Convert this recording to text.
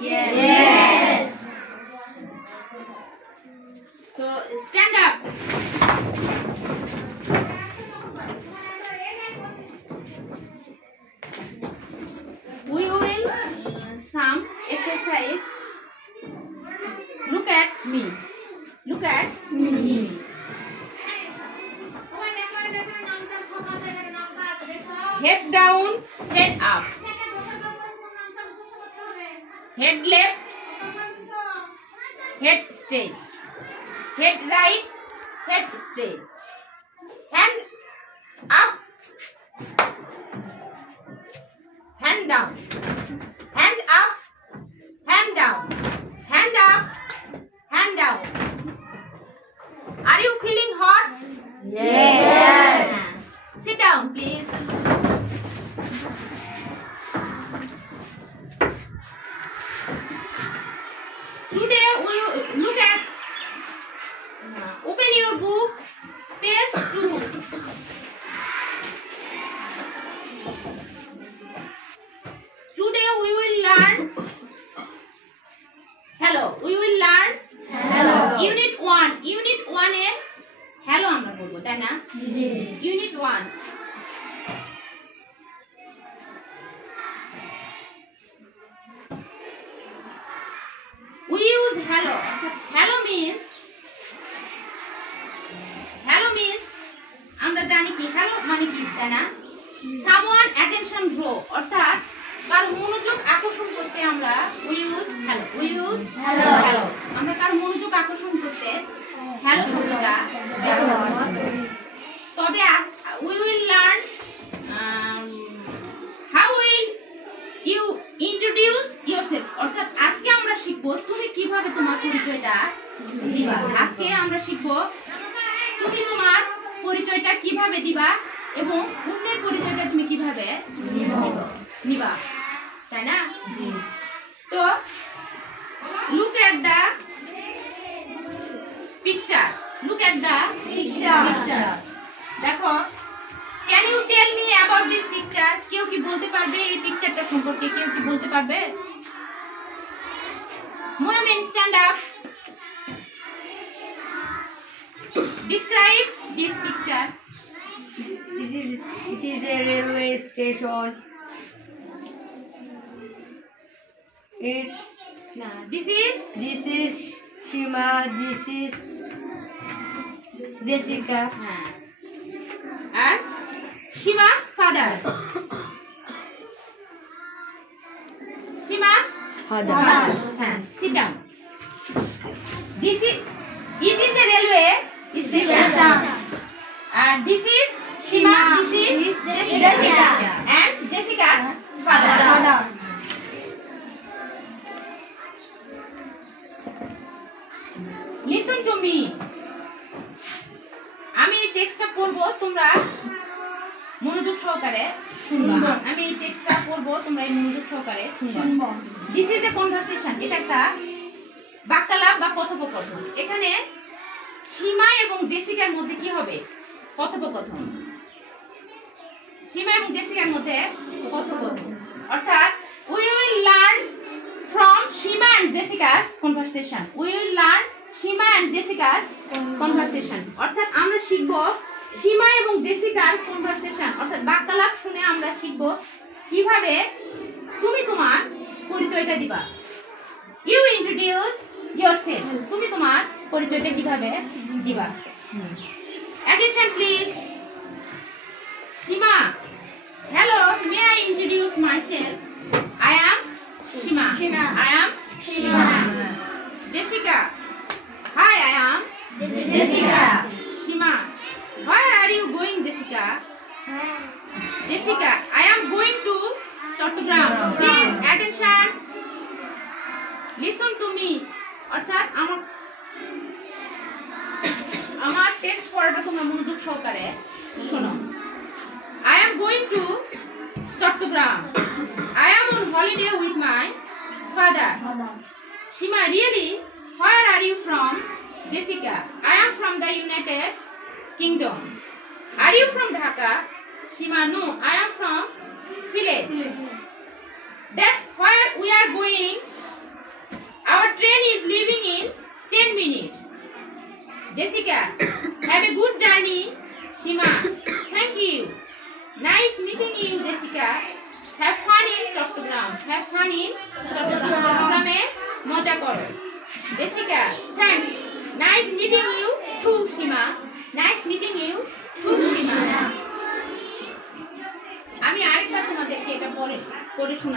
Yes. So stand up. We will some exercise. Look at me. Look at me. Head down, head up. Head left, head straight. Head right, head straight. Hand up, hand down. Hand up, hand down. Hand up, hand down. Are you feeling hot? Yes. Sit down, please. Today we will look at, open your book, page 2. Today we will learn, hello, we will learn Hello. Unit 1. Unit 1 A hello আমরা বলবো, তাই না? Unit 1. We use hello. Hello means আমরা জানি কি hello মানে কি, তাই না? Someone attention draw, অর্থাৎ কার মনোযোগ আকর্ষণ করতে আমরা we use hello. We use Hello. আমরা কার মনোযোগ আকর্ষণ করতে hello শব্দটা ব্যবহার করি। তবে we will learn how will you introduce yourself, অর্থাৎ আজকে আমরা শিখব তুমি কিভাবে তোমার পরিচয়টা দিবা। আজকে আমরা শিখব তুমি তোমার পরিচয়টা কিভাবে দিবা এবং অন্যের পরিচয়টা তুমি কিভাবে নিবা, তাই না? তো look at the picture. Look at the picture. দেখো, can you tell me about this picture? কেউ কি বলতে পারবে এই পিকচারটা সম্পর্কে? কেউ কি বলতে পারবে? Mohammed, stand up. Describe this picture. It is a railway station. This is Shima. This is Jessica. and Shima's father. Shima's Father. Sit down. It is a railway station. And this is Shima. This is Jessica. And Jessica's father. Listen to me. আমি এই টেক্সটটা পড়বো, তোমরা মনোযোগ সহকারে শুনবা। আমি এই টেক্সটটা পড়বো, তোমরা এই মনোযোগ সহকারে শুনবা। This is a conversation. এটা একটা বাক্যালাপ বা কথোপকথন। এখানে সীমা এবং জেসিকার মধ্যে কি হবে? কথোপকথন। সীমা এবং জেসিকার মধ্যে কথোপকথন। অর্থাৎ we will learn from Shima and Jessica's conversation. We will learn Shima and Jessica's conversation. অর্থাৎ আমরা শিখব সীমা এবং জেসিকার কনভারসেশন, অর্থাৎ বাক্যালাপ শুনে আমরা শিখব কিভাবে তুমি তোমার পরিচয়টা দিবা। You introduce yourself. তুমি তোমার পরিচয়টা কিভাবে দিবা। Attention please. Shima. Hello, may I introduce myself? I am Shima. I am Shima. Jessica. Hi, I am Jessica. Shima. Where are you going, Jessica? Jessica, I am going to Chattogram. Please attention. Listen to me. অর্থাৎ আমার text পড়াটা তোমরা মনোযোগ সহকারে শোনো। I am going to Chattogram. I am on holiday with my father. Shima, really? Where are you from? Jessica, I am from the United Kingdom. Are you from Dhaka? Shima, no, I am from Sylhet. That's where we are going Train is leaving in 10 minutes. Jessica, have a good journey. Shima, thank you. Nice meeting you, Jessica. Have fun in Chattogram. Have fun in Chattogram. Chattogram moja koro. Jessica, thanks. Nice meeting you too, Shima. Nice meeting you too, Shima. আমি আরেকবার তোমাদেরকে এটা পড়ে শোনাচ্ছি।